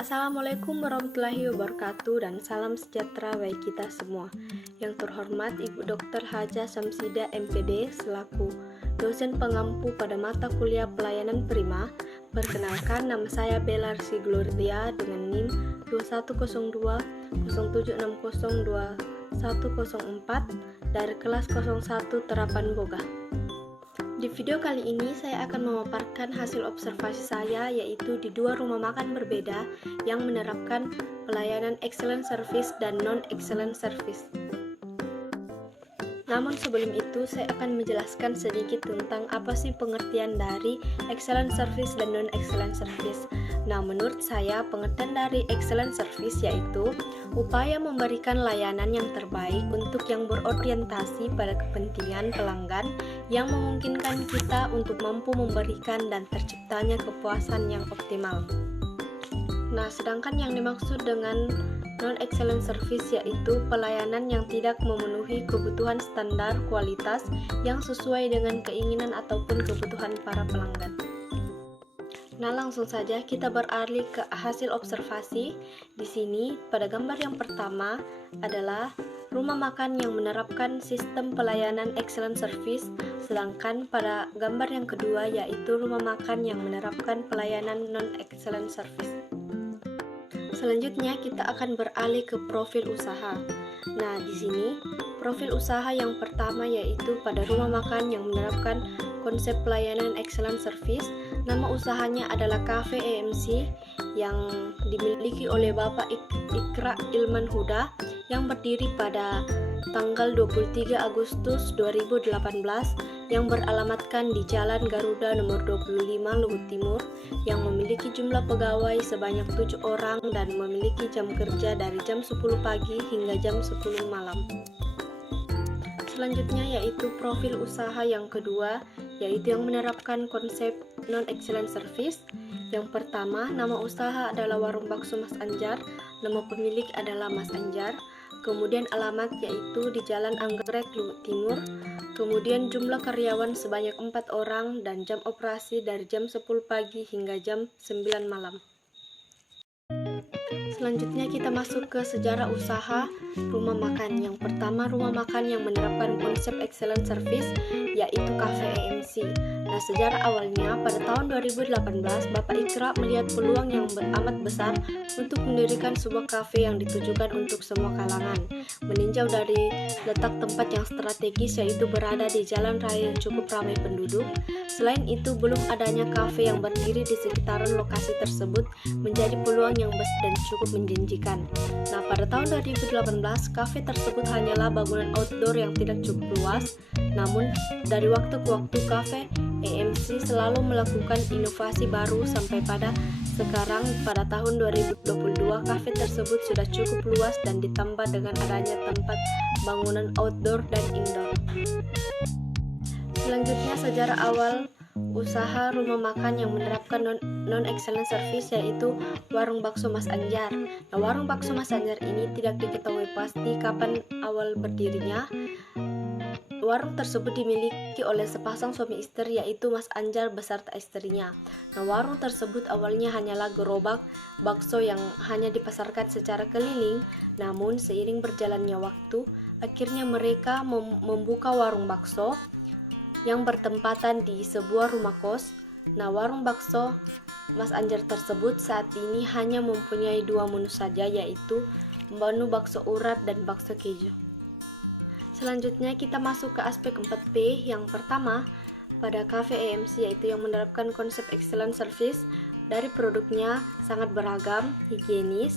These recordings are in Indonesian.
Assalamualaikum warahmatullahi wabarakatuh dan salam sejahtera bagi kita semua. Yang terhormat Ibu Dr. Haja Samsida MPD selaku dosen pengampu pada mata kuliah pelayanan prima. Perkenalkan, nama saya Bella Rizky Gloria dengan NIM 210207602104 dari kelas 01 Terapan Boga. Di video kali ini saya akan memaparkan hasil observasi saya, yaitu di dua rumah makan berbeda yang menerapkan pelayanan excellent service dan non-excellent service. Namun sebelum itu saya akan menjelaskan sedikit tentang apa sih pengertian dari excellent service dan non-excellent service. Nah, menurut saya pengertian dari excellent service yaitu upaya memberikan layanan yang terbaik untuk yang berorientasi pada kepentingan pelanggan yang memungkinkan kita untuk mampu memberikan dan terciptanya kepuasan yang optimal. Nah, sedangkan yang dimaksud dengan non-excellent service yaitu pelayanan yang tidak memenuhi kebutuhan standar kualitas yang sesuai dengan keinginan ataupun kebutuhan para pelanggan. Nah, langsung saja kita beralih ke hasil observasi. Di sini, pada gambar yang pertama adalah rumah makan yang menerapkan sistem pelayanan excellent service, sedangkan pada gambar yang kedua yaitu rumah makan yang menerapkan pelayanan non-excellent service. Selanjutnya kita akan beralih ke profil usaha. Nah, di sini profil usaha yang pertama yaitu pada rumah makan yang menerapkan konsep pelayanan excellent service. Nama usahanya adalah Cafe EMC yang dimiliki oleh Bapak Ikra Ilman Huda yang berdiri pada tanggal 23 Agustus 2018 yang beralamatkan di Jalan Garuda nomor 25 Luhut Timur yang memiliki jumlah pegawai sebanyak 7 orang dan memiliki jam kerja dari jam 10 pagi hingga jam 10 malam. Selanjutnya yaitu profil usaha yang kedua, yaitu yang menerapkan konsep non-excellent service. Yang pertama, nama usaha adalah Warung Bakso Mas Anjar, nama pemilik adalah Mas Anjar. Kemudian alamat yaitu di Jalan Anggrek Luhut Timur. Kemudian jumlah karyawan sebanyak 4 orang dan jam operasi dari jam 10 pagi hingga jam 9 malam. Selanjutnya kita masuk ke sejarah usaha rumah makan. Yang pertama, rumah makan yang menerapkan konsep excellent service yaitu Cafe EMC. Nah, sejarah awalnya pada tahun 2018 Bapak Ikra melihat peluang yang amat besar untuk mendirikan sebuah kafe yang ditujukan untuk semua kalangan. Meninjau dari letak tempat yang strategis yaitu berada di jalan raya yang cukup ramai penduduk. Selain itu, belum adanya kafe yang berdiri di sekitaran lokasi tersebut menjadi peluang yang besar dan cukup menjanjikan. Nah, pada tahun 2018 kafe tersebut hanyalah bangunan outdoor yang tidak cukup luas. Namun, dari waktu ke waktu Cafe EMC selalu melakukan inovasi baru sampai pada sekarang pada tahun 2022 kafe tersebut sudah cukup luas dan ditambah dengan adanya tempat bangunan outdoor dan indoor. Selanjutnya sejarah awal usaha rumah makan yang menerapkan non-excellent service yaitu Warung Bakso Mas Anjar. Nah, Warung Bakso Mas Anjar ini tidak diketahui pasti kapan awal berdirinya. Warung tersebut dimiliki oleh sepasang suami istri yaitu Mas Anjar beserta istrinya. Nah, warung tersebut awalnya hanyalah gerobak bakso yang hanya dipasarkan secara keliling. Namun seiring berjalannya waktu, akhirnya mereka membuka warung bakso yang bertempatan di sebuah rumah kos. Nah, warung bakso Mas Anjar tersebut saat ini hanya mempunyai 2 menu saja, yaitu menu bakso urat dan bakso keju. Selanjutnya kita masuk ke aspek 4P. Yang pertama, pada Cafe EMC yaitu yang menerapkan konsep excellent service. Dari produknya sangat beragam, higienis,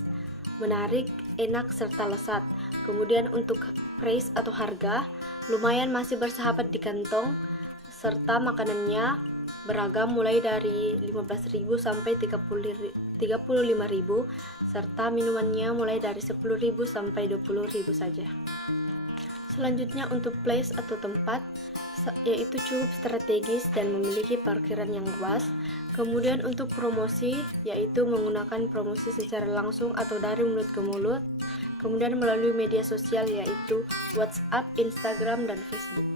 menarik, enak, serta lezat. Kemudian untuk price atau harga, lumayan masih bersahabat di kantong, serta makanannya beragam mulai dari 15.000 sampai 35.000, serta minumannya mulai dari 10.000 sampai 20.000 saja. Selanjutnya untuk place atau tempat, yaitu cukup strategis dan memiliki parkiran yang luas. Kemudian untuk promosi, yaitu menggunakan promosi secara langsung atau dari mulut ke mulut. Kemudian melalui media sosial yaitu WhatsApp, Instagram, dan Facebook.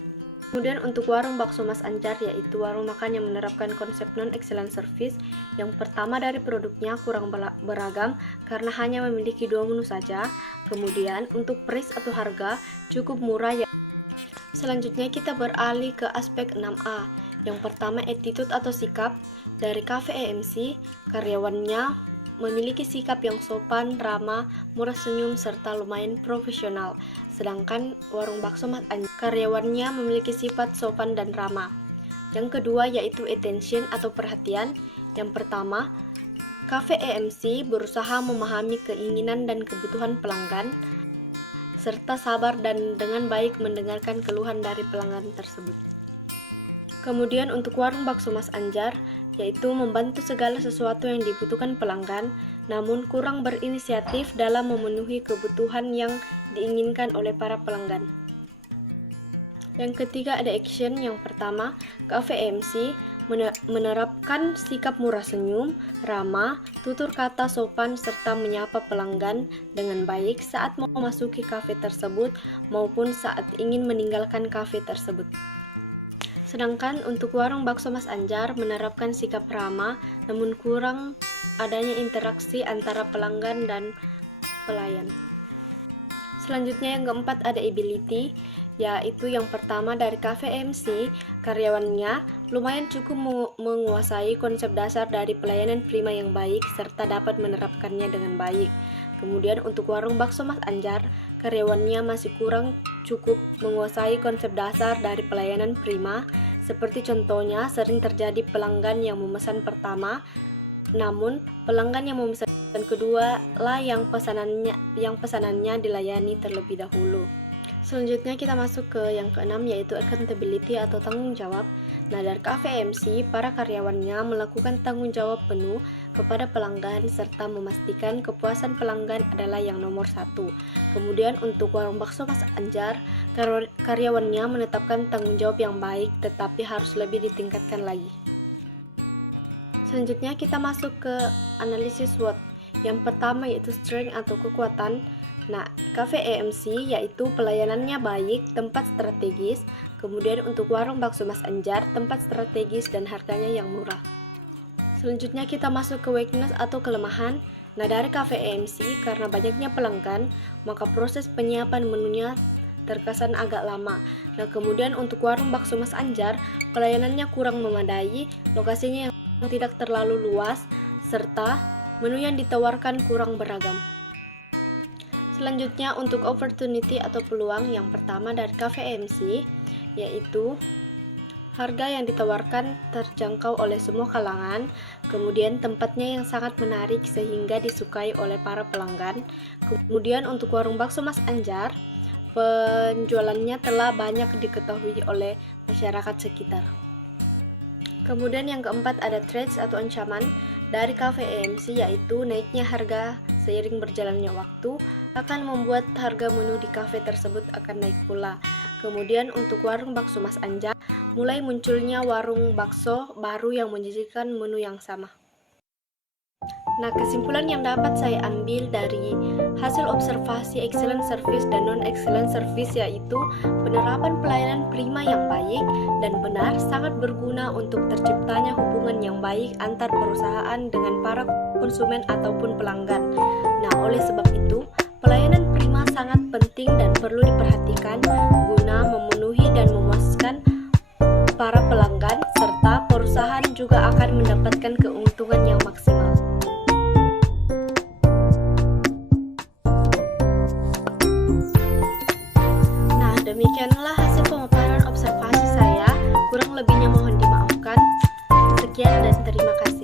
Kemudian untuk warung bakso Mas Anjar, yaitu warung makan yang menerapkan konsep non-excellent service. Yang pertama, dari produknya kurang beragam karena hanya memiliki 2 menu saja. Kemudian untuk price atau harga cukup murah ya. Selanjutnya kita beralih ke aspek 6A. Yang pertama, attitude atau sikap. Dari Cafe EMC, karyawannya memiliki sikap yang sopan, ramah, murah senyum, serta lumayan profesional. Sedangkan warung bakso Mas Anjar, karyawannya memiliki sifat sopan dan ramah. Yang kedua yaitu attention atau perhatian. Yang pertama, Cafe EMC berusaha memahami keinginan dan kebutuhan pelanggan, serta sabar dan dengan baik mendengarkan keluhan dari pelanggan tersebut. Kemudian untuk warung bakso Mas Anjar, yaitu membantu segala sesuatu yang dibutuhkan pelanggan, namun kurang berinisiatif dalam memenuhi kebutuhan yang diinginkan oleh para pelanggan. Yang ketiga ada action. Yang pertama, Cafe EMC menerapkan sikap murah senyum, ramah, tutur kata sopan, serta menyapa pelanggan dengan baik saat mau memasuki kafe tersebut maupun saat ingin meninggalkan kafe tersebut. Sedangkan untuk warung bakso Mas Anjar menerapkan sikap ramah, namun kurang adanya interaksi antara pelanggan dan pelayan. Selanjutnya yang keempat ada ability, yaitu yang pertama dari Cafe EMC, karyawannya lumayan cukup menguasai konsep dasar dari pelayanan prima yang baik serta dapat menerapkannya dengan baik. Kemudian untuk warung bakso Mas Anjar, karyawannya masih kurang cukup menguasai konsep dasar dari pelayanan prima, seperti contohnya sering terjadi pelanggan yang memesan pertama, namun pelanggan yang memesan kedua lah yang pesanannya dilayani terlebih dahulu. Selanjutnya kita masuk ke yang keenam, yaitu accountability atau tanggung jawab. Nah, dari Cafe EMC, para karyawannya melakukan tanggung jawab penuh kepada pelanggan serta memastikan kepuasan pelanggan adalah yang nomor 1. Kemudian untuk warung bakso Mas Anjar, karyawannya menetapkan tanggung jawab yang baik tetapi harus lebih ditingkatkan lagi. Selanjutnya kita masuk ke analisis SWOT. Yang pertama yaitu strength atau kekuatan. Nah, Cafe EMC yaitu pelayanannya baik, tempat strategis. Kemudian untuk warung bakso Mas Anjar, tempat strategis dan harganya yang murah. Selanjutnya kita masuk ke weakness atau kelemahan. Nah, dari Cafe EMC, karena banyaknya pelanggan, maka proses penyiapan menunya terkesan agak lama. Nah, kemudian untuk warung bakso Mas Anjar, pelayanannya kurang memadai, lokasinya yang tidak terlalu luas, serta menu yang ditawarkan kurang beragam. Selanjutnya untuk opportunity atau peluang, yang pertama dari Cafe EMC, yaitu harga yang ditawarkan terjangkau oleh semua kalangan, kemudian tempatnya yang sangat menarik sehingga disukai oleh para pelanggan. Kemudian untuk warung bakso Mas Anjar, penjualannya telah banyak diketahui oleh masyarakat sekitar. Kemudian yang keempat ada threats atau ancaman dari Cafe EMC, yaitu naiknya harga seiring berjalannya waktu akan membuat harga menu di kafe tersebut akan naik pula. Kemudian untuk warung bakso Mas Anjar, mulai munculnya warung bakso baru yang menyajikan menu yang sama. Nah, kesimpulan yang dapat saya ambil dari hasil observasi excellent service dan non-excellent service yaitu penerapan pelayanan prima yang baik dan benar sangat berguna untuk terciptanya hubungan yang baik antar perusahaan dengan para konsumen ataupun pelanggan. Nah, oleh sebab itu, pelayanan prima sangat penting dan perlu diperhatikan guna memenuhi dan memuaskan para pelanggan serta perusahaan juga akan mendapatkan keuntungan yang maksimal. Demikianlah hasil pemaparan observasi saya, kurang lebihnya mohon dimaafkan. Sekian dan terima kasih.